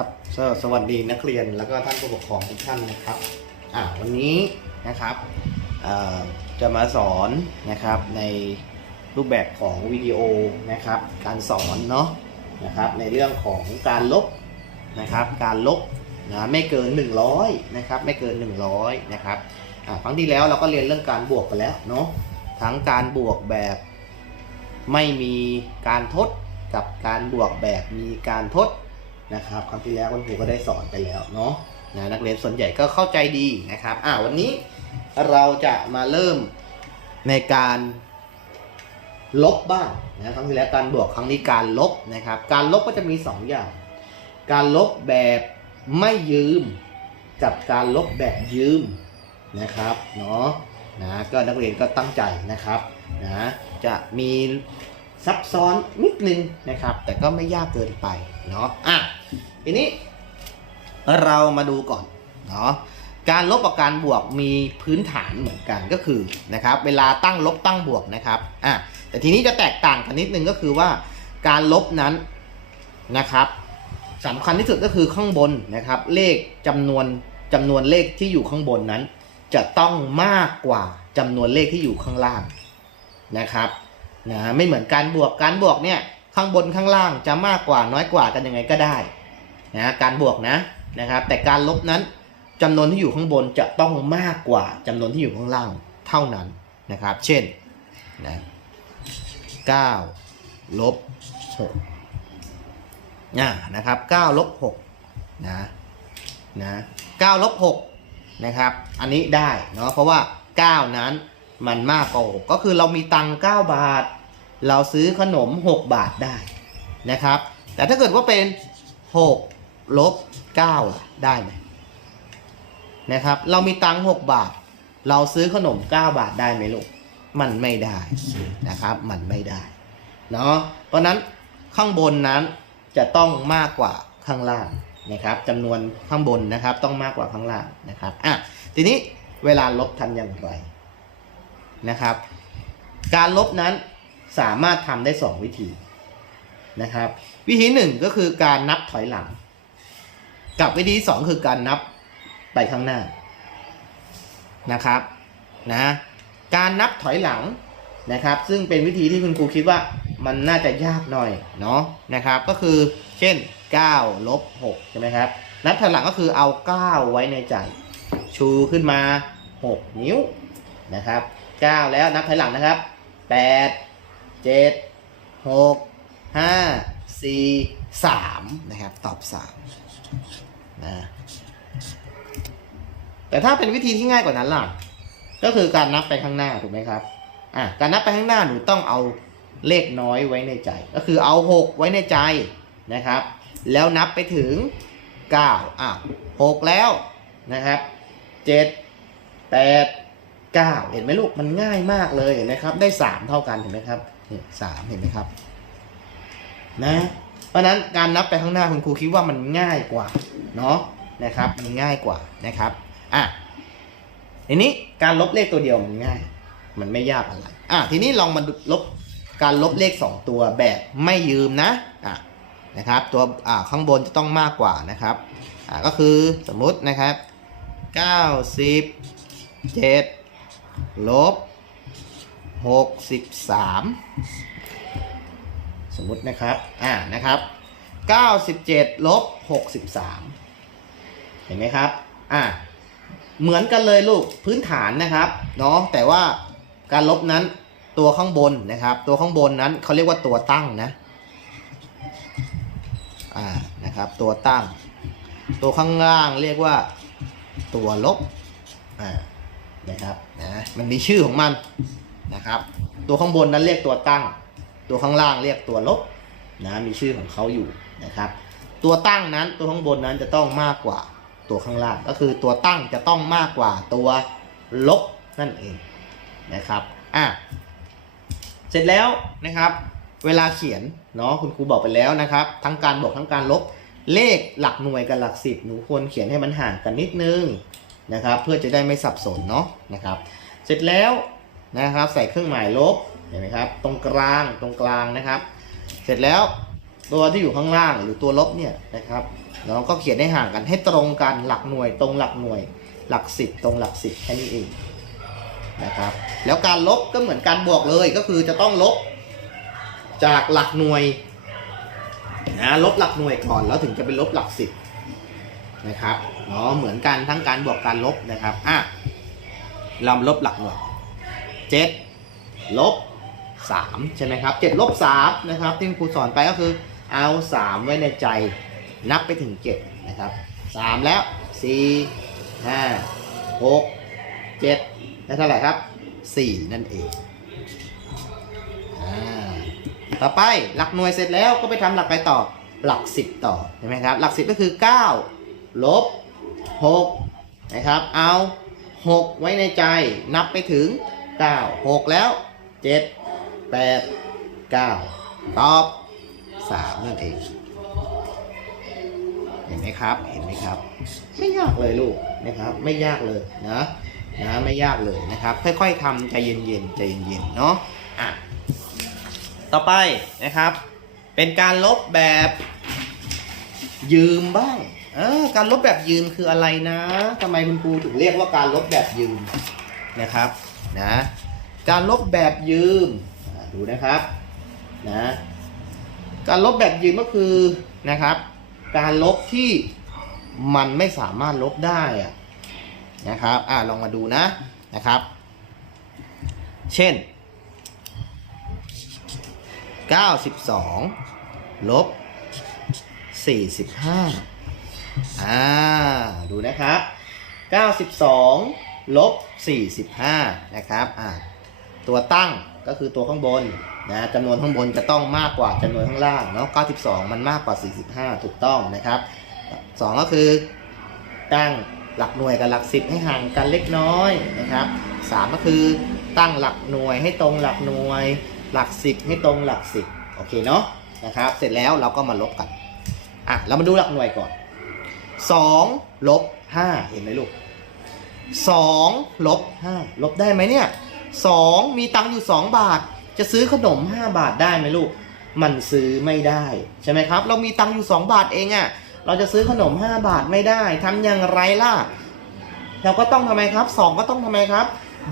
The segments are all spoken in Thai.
ครับสวัสดีนักเรียนแล้วก็ท่านผู้ปกครองทุกท่านนะครับอ่าวันนี้นะครับจะมาสอนนะครับในรูปแบบของวิดีโอนะครับ การสอนเนาะนะครับในเรื่องของการลบนะครับการลบนะไม่เกิน 100นะครับไม่เกิน 100นะครับครั้งที่แล้วเราก็เรียนเรื่องการบวกไปแล้วเนาะทั้งการบวกแบบไม่มีการทดกับการบวกแบบมีการทด นะครับครั้งที่แล้วคุณครูก็ได้สอนไปแล้วเนาะนะนักเรียนส่วนใหญ่ก็เข้าใจดีนะครับอ่าวันนี้เราจะมาเริ่มในการลบบ้างนะครั้งที่แล้วการบวกครั้งนี้การลบนะครับ การลบก็จะมี 2 อย่าง การลบแบบไม่ยืมกับการลบแบบยืมนะครับเนาะนะก็นักเรียนก็ตั้งใจนะครับนะจะมีซับซ้อนนิดนึงนะครับ แต่ก็ไม่ยากเกินไปเนาะอะ ทีนี้เรามาดูก่อนเนาะการลบกับการบวกมีพื้นฐานเหมือนกันก็คือนะครับเวลาตั้งลบตั้งบวกนะครับอะแต่ทีนี้จะแตกต่างกันนิดนึงก็คือว่าการลบนั้นนะครับสำคัญที่สุดก็คือข้างบนนะครับ เลขจำนวนจำนวนเลขที่อยู่ข้างบนนั้น จะต้องมากกว่าจำนวนเลขที่อยู่ข้างล่างนะครับนะไม่เหมือนการบวกการบวกเนี่ยข้างบนข้างล่างจะมากกว่าน้อยกว่ากันยังไงก็ได้ นะการบวกนะนะครับ แต่การลบนั้นจำนวนที่อยู่ข้างบนจะต้องมากกว่าจำนวนที่อยู่ข้างล่างเท่านั้นนะครับ เช่นนะ9ลบ6อ่นะครับ9ลบ6นะนะ9ลบ6นะครับ อันนี้ได้เนาะเพราะว่า 9 นั้นมันมากกว่า6ก็คือเรามีตังค์9บาท เราซื้อขนม 6 บาทได้นะครับ แต่ถ้าเกิดว่าเป็น 6 ลบ9ล่ะได้ไหมนะครับ เรามีตังค์6บาท เราซื้อขนม9บาทได้ไหมลูก มันไม่ได้นะครับ มันไม่ได้ เนาะ เพราะนั้นข้างบนนั้นจะต้องมากกว่าข้างล่างนะครับจำนวนข้างบนนะครับ ต้องมากกว่าข้างล่างนะครับ อะ ทีนี้เวลาลบทำอย่างไรนะครับ การลบนั้นสามารถทำได้ 2 วิธีนะครับ วิธีหนึ่งก็คือการนับถอยหลัง กับวิธีที่สองคือการนับไปข้างหน้านะครับนะการนับถอยหลังนะครับ ซึ่งเป็นวิธีที่คุณครูคิดว่ามันน่าจะยากหน่อยเนาะนะครับ ก็คือเช่น9ลบ6ใช่ไหมครับนับถอยหลังก็คือเอา 9 ไว้ในใจ ชูขึ้นมา 6 นิ้วนะครับ 9 แล้วนับถอยหลังนะครับ 8 7 6 5 4 3 นะครับ ตอบ 3 นะ แต่ถ้าเป็นวิธีที่ง่ายกว่านั้นล่ะ ก็คือการนับไปข้างหน้าถูกไหมครับ อะ การนับไปข้างหน้าหนูต้องเอาเลขน้อยไว้ในใจ ก็คือเอา 6 ไว้ในใจนะครับ แล้วนับไปถึง 9 อะ 6 แล้วนะครับ 7 8 9 เห็นไหมลูก มันง่ายมากเลยเห็นไหมครับ ได้ 3 เท่ากันเห็นไหมครับนี่สามเห็นไหมครับ นะ ราะฉะนั้นการนับไปข้างหน้าคุณครูคิดว่ามันง่ายกว่าเนาะนะครับมันง่ายกว่านะครับอะทีนี้การลบเลขตัวเดียวมันง่าย มันไม่ยากอะไรอะทีนี้ลองมาดูลบการลบเลข 2 ตัวแบบไม่ยืมนะอะนะครับตัวอ่าข้างบนจะต้องมากกว่านะครับอ่าก็คือสมมุตินะครับ97ลบ63 สมมุตินะครับอ่านะครับ97ลบ63 เห็นไหมครับอ่าเหมือนกันเลยลูกพื้นฐานนะครับเนาะแต่ว่าการลบนั้นตัวข้างบนนะครับ ตัวข้างบนนั้นเขาเรียกว่าตัวตั้งนะอ่านะครับตัวตั้ง ตัวข้างล่างเรียกว่าตัวลบอ่านะครับนะมันมีชื่อของมันนะครับ ตัวข้างบนนั้นเรียกตัวตั้ง ตัวข้างล่างเรียกตัวลบนะมีชื่อของเขาอยู่นะครับ ตัวตั้งนั้นตัวข้างบนนั้นจะต้องมากกว่าตัวข้างล่าง ก็คือตัวตั้งจะต้องมากกว่าตัวลบนั่นเองนะครับอะเสร็จแล้วนะครับ เวลาเขียนเนาะคุณครูบอกไปแล้วนะครับ ทั้งการบวกทั้งการลบเลขหลักหน่วยกับหลักสิบหนูควรเขียนให้มันห่างกันนิดนึงนะครับ เพื่อจะได้ไม่สับสนเนาะนะครับ เสร็จแล้วนะครับ ใส่เครื่องหมายลบ เห็นไหมครับ ตรงกลางตรงกลางนะครับ เสร็จแล้วตัวที่อยู่ข้างล่างหรือตัวลบเนี่ยนะครับ เราก็เขียนให้ห่างกันให้ตรงกันหลักหน่วยตรงหลักหน่วย หลักสิบตรงหลักสิบแค่นี้เองนะครับ แล้วการลบก็เหมือนการบวกเลยก็คือจะต้องลบจากหลักหน่วยนะลบหลักหน่วยก่อนแล้วถึงจะเป็นลบหลักสิบนะครับเนาะเหมือนกันทั้งการบวกการลบนะครับอะเราลบหลักหน่วยเจ็ดลบ สามใช่ไหมครับเจ็ดลบสามนะครับที่ครูสอนไปก็คือเอาสามไว้ในใจนับไปถึงเจ็ดนะครับสามแล้วสี่ห้าหกเจ็ดได้เท่าไหร่ครับสี่นั่นเองอ่าต่อไปหลักหน่วยเสร็จแล้วก็ไปทำหลักไปต่อหลัก 10 ต่อเห็นไหมครับหลัก 10 ก็คือ 9 ลบ 6 นะครับ เอา 6 ไว้ในใจนับไปถึง 9 6 แล้ว 7 8 9 ตอบ 3 นั่นเอง เห็นไหมครับ เห็นไหมครับ ไม่ยากเลยลูกนะครับ ไม่ยากเลยนะนะไม่ยากเลยนะครับ ค่อยๆทำใจเย็นๆใจเย็นๆเนาะอะต่อไปนะครับ เป็นการลบแบบยืมบ้างเออการลบแบบยืมคืออะไรนะทำไมคุณครูถึงเรียกว่าการลบแบบยืมนะครับนะการลบแบบยืม ดูนะครับนะการลบแบบยืมก็คือนะครับ การลบที่มันไม่สามารถลบได้อะนะครับอ่าลองมาดูนะนะครับ เช่น 92ลบ45อ่าดูนะครับ 92ลบ45นะครับอ่า ตัวตั้งก็คือตัวข้างบนนะจำนวนข้างบนจะต้องมากกว่าจำนวนข้างล่างเนาะ92 มันมากกว่า 45 ถูกต้องนะครับ 2 ก็คือตั้งหลักหน่วยกับหลัก10ให้ห่างกันเล็กน้อยนะครับ3ก็คือตั้งหลักหน่วยให้ตรงหลักหน่วย หลัก10ให้ตรงหลัก10โอเคเนาะนะครับ เสร็จแล้วเราก็มาลบกันอะเรามาดูหลักหน่วยก่อน2ลบ5เห็นไหมลูก2ลบ5ลบได้ไหมเนี่ย 2มีตังค์อยู่2บาท จะซื้อขนม5บาทได้ไหมลูก มันซื้อไม่ได้ใช่ไหมครับ เรามีตังค์อยู่2บาทเองอะ่ะ เราจะซื้อขนม5บาทไม่ได้ทำอย่างไรล่ะ เราก็ต้องทำไมครับ2ก็ต้องทำไมครับ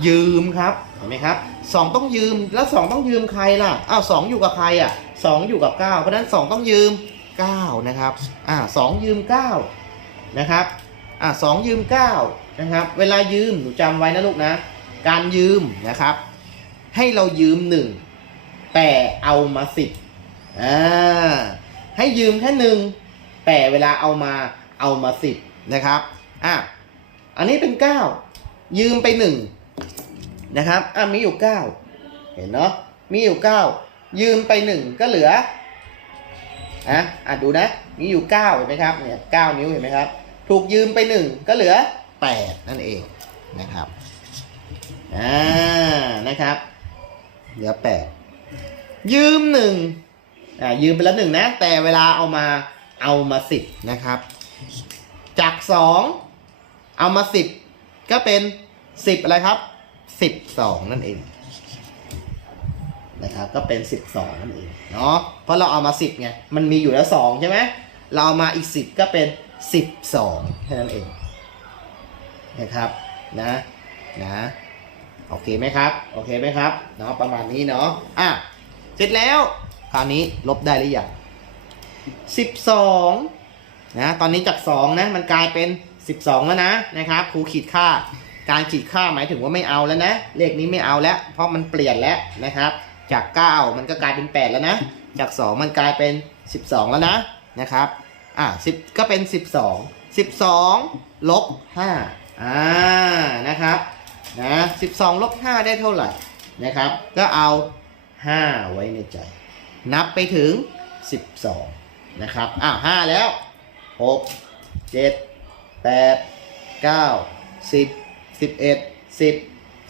ยืมครับเห็นไหมครับ2ต้องยืมแล้ว2ต้องยืมใครล่ะอ้าว2อยู่กับใครอะ2อยู่กับ9เพราะฉะนั้น2ต้องยืม9นะครับอ่า2ยืม9นะครับอ่า2ยืม9นะครับ เวลายืมหนูจำไว้นะลูกนะ การยืมนะครับ ให้เรายืม1แต่เอามา10อ่าให้ยืมแค่หนึ่งแต่เวลาเอามาเอามา10นะครับอะอันนี้เป็น9ยืมไป1นะครับอะมีอยู่9เห็นเนาะมีอยู่9ยืมไป1ก็เหลืออะอะดูนะมีอยู่9เห็นไหมครับเนี่ย9นิ้วเห็นไหมครับ ถูกยืมไป1ก็เหลือ8นั่นเองนะครับ อ่านะครับ เหลือ8ยืม1อ่ายืมไปแล้ว1นะ แต่เวลาเอามาเอามา10นะครับ จาก2เอามา10ก็เป็น10อะไรครับ12นั่นเองนะครับก็เป็น 12นั่นเองเนาะเพราะเราเอามา 10ไงมันมีอยู่แล้ว 2 ใช่ไหมเราเอามาอีก 10 ก็เป็น 12แค่นั้นเองนะครับนะนะ โอเคไหมครับ โอเคไหมครับ เนาะประมาณนี้เนาะ อะ เสร็จแล้ว คราวนี้ลบได้หรือยัง12นะ ตอนนี้จาก2นะ มันกลายเป็น12แล้วนะ นะครับ ครูขีดค่า การขีดค่าหมายถึงว่าไม่เอาแล้วนะ เลขนี้ไม่เอาแล้ว เพราะมันเปลี่ยนแล้วนะครับ จาก9มันก็กลายเป็น8แล้วนะ จาก2มันกลายเป็น12แล้วนะ นะครับ อะ10ก็เป็น12 12ลบ5อ่า นะครับ นะ12ลบ5ได้เท่าไหร่นะครับ ก็เอา 5 ไว้ในใจ นับไปถึง 12 นะครับ อ้าว5แล้ว 6 7 8 9 10 11 10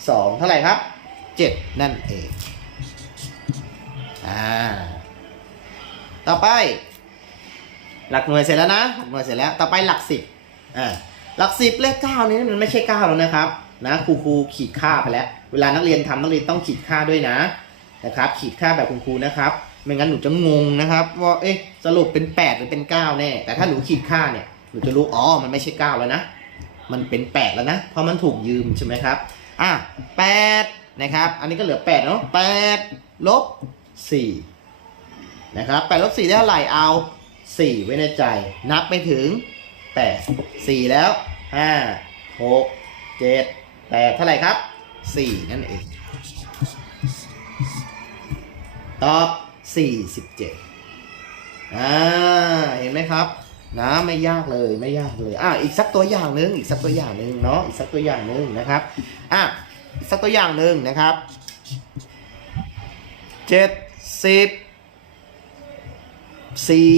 2เท่าไหร่ครับ 7 นั่นเอง อ่า ต่อไป หลักหน่วยเสร็จแล้วนะหลักหน่วยเสร็จแล้ว ต่อไปหลักสิบอ่าหลักสิบเลขเก้านี้มันไม่ใช่เก้าแล้วนะครับ นะครูครูขีดค่าไปแล้ว เวลานักเรียนทำนักเรียนต้องขีดค่าด้วยนะนะครับ ขีดค่าแบบคุณครูนะครับไม่งั้นหนูจะงงนะครับว่าเอ๊ะสรุปเป็น 8 หรือเป็น 9 แน่ แต่ถ้าหนูขีดค่าเนี่ยหนูจะรู้อ๋อมันไม่ใช่ 9 แล้วนะ มันเป็น 8 แล้วนะ เพราะมันถูกยืมใช่ไหมครับอะ8นะครับ อันนี้ก็เหลือ8เนาะ8ลบ4นะครับ8ลบ4ได้เท่าไหร่เอา 4 ไว้ในใจ นับไปถึง 8 4 แล้ว 5 6 7 8เท่าไหร่ครับ 4 นั่นเอง ตอบ 47อ่าเห็นไหมครับนะไม่ยากเลยไม่ยากเลยอะอีกสักตัวอย่างหนึ่งอีกสักตัวอย่างหนึ่งเนาะอีกสักตัวอย่างหนึ่งนะครับอะอีกสักตัวอย่างหนึ่งนะครับเจ็ดสิบสี่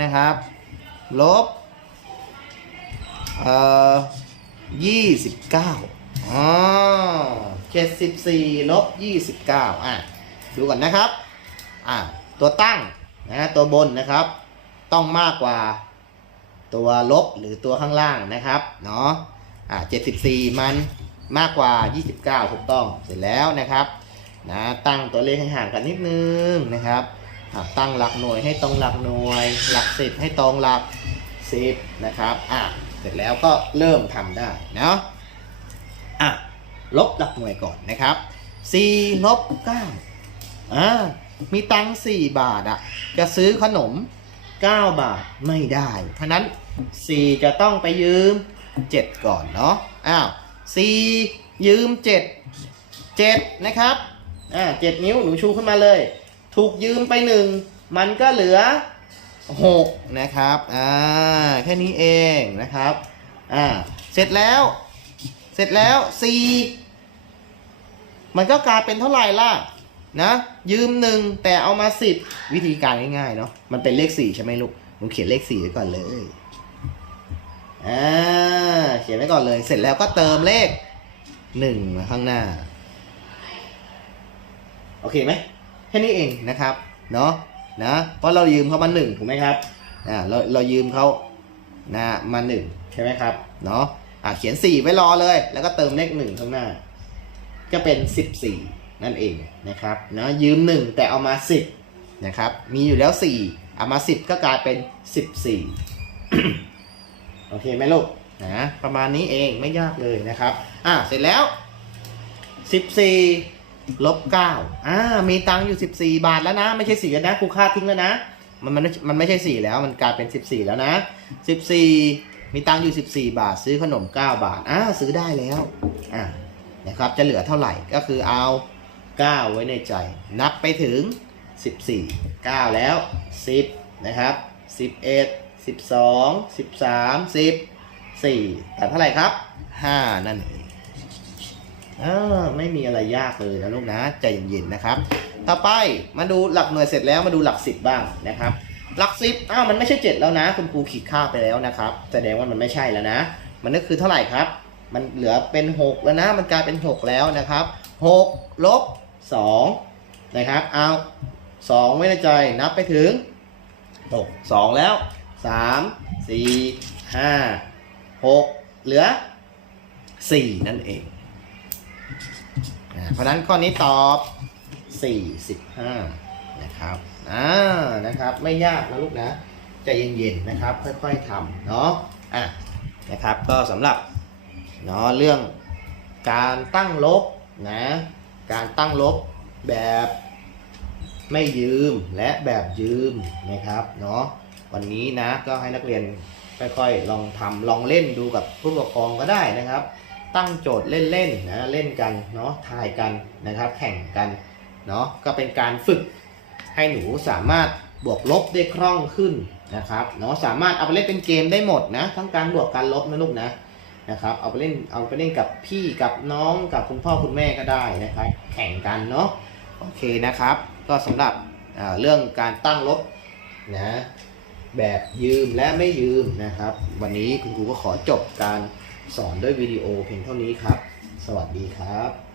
นะครับลบเอ่อยี่สิบเก้า อ๋อเจ็ดสิบสี่ลบยี่สิบเก้าอะ ดูก่อนนะครับ อะ ตัวตั้งนะตัวบนนะครับ ต้องมากกว่าตัวลบหรือตัวข้างล่างนะครับ เนาะอะ74มันมากกว่า29ถูกต้อง เสร็จแล้วนะครับ นะ ตั้งตัวเลขให้ห่างกันนิดนึงนะครับตั้งหลักหน่วยให้ตรงหลักหน่วย หลักสิบให้ตรงหลักสิบนะครับ อะ เสร็จแล้วก็เริ่มทำได้เนาะ อะลบหลักหน่วยก่อนนะครับ4ลบ9อ่ามีตังค์4บาทอะจะซื้อขนม 9 บาทไม่ได้ เพราะนั้น 4 จะต้องไปยืม 7 ก่อนเนาะอ้าว4ยืม 7 7 นะครับอ่า7นิ้วหนูชูขึ้นมาเลย ถูกยืมไป 1 มันก็เหลือ 6 นะครับอ่าแค่นี้เองนะครับอ่าเสร็จแล้ว เสร็จแล้ว 4 มันก็กลายเป็นเท่าไหร่ล่ะ นะ ยืมหนึ่งแต่เอามาสิบวิธีการง่ายๆเนาะมันเป็นเลขสี่ใช่ไหมลูกหนูเขียนเลขสี่ไว้ก่อนเลยอ่าเขียนไว้ก่อนเลย เสร็จแล้วก็เติมเลขหนึ่งมาข้างหน้า โอเคไหมแค่นี้เองนะครับ เนาะนะเพราะเรายืมเขามาหนึ่งถูกไหมครับอ่าเราเรายืมเขานะมาหนึ่งใช่ไหมครับ เนาะ เขียนสี่ไว้รอเลย แล้วก็เติมเลขหนึ่งข้างหน้าก็เป็นสิบสี่นั่นเองนะครับนะยืม 1 แต่เอามา 10 นะครับ มีอยู่แล้ว 4 เอามา 10 ก็กลายเป็น 14 โอเคไหมลูกนะประมาณนี้เองไม่ยากเลยนะครับ อะเสร็จแล้ว 14 ลบ 9 อ่า มีตังค์อยู่ 14 บาทแล้วนะ ไม่ใช่4แล้วนะครูค่าทิ้งแล้วนะ มันมันมันไม่ใช่ 4 แล้วมันกลายเป็น 14 แล้วนะ 14 มีตังค์อยู่ 14 บาท ซื้อขนม 9 บาทอ่าซื้อได้แล้วอ่านะครับจะเหลือเท่าไหร่ก็คือเอา 9 ไว้ในใจ นับไปถึง 14 9 แล้ว 10 นะครับ 11 12 13 10 4แต่เท่าไหร่ครับ 5 นั่นเองเออไม่มีอะไรยากเลยนะลูกนะ ใจเย็นๆนะครับ ต่อไปมาดูหลักหน่วยเสร็จแล้วมาดูหลัก10บ้างนะครับ ลัก10อ้าวมันไม่ใช่ 7 แล้วนะ คุณครูขีดค่าไปแล้วนะครับ แสดงว่ามันไม่ใช่แล้วนะ มันก็คือเท่าไหร่ครับ มันเหลือเป็น 6 แล้วนะ มันกลายเป็น 6 แล้วนะครับ6ลบ2นะครับเอา2ไว้ในใจนับไปถึง6 2แล้ว 3 4 5 6 เหลือ 4 นั่นเอง เพราะฉะนั้นข้อนี้ตอบ 45 นะครับ อ่านะครับ ไม่ยากนะลูกนะใจเย็นๆนะครับ ค่อยๆทำเนาะอะนะครับ ก็สำหรับเนาะเรื่องการตั้งลบนะการตั้งลบแบบไม่ยืมและแบบยืมนะครับเนาะวันนี้นะก็ให้นักเรียนค่อยๆลองทำลองเล่นดูกับผู้ปกครองก็ได้นะครับ ตั้งโจทย์เล่นๆนะเล่นกันเนาะทายกันนะครับ แข่งกันเนาะก็เป็นการฝึก ให้หนูสามารถบวกลบได้คล่องขึ้นนะครับเนาะสามารถเอาไปเล่นเป็นเกมได้หมดนะ ทั้งการบวกการลบนะลูกนะนะครับ เอาไปเล่นเอาไปเล่นกับพี่กับน้องกับคุณพ่อคุณแม่ก็ได้นะครับ แข่งกันเนาะโอเคนะครับ ก็สำหรับเรื่องการตั้งลบนะแบบยืมและไม่ยืมนะครับ วันนี้คุณครูก็ขอจบการสอนด้วยวิดีโอเพียงเท่านี้ครับ สวัสดีครับ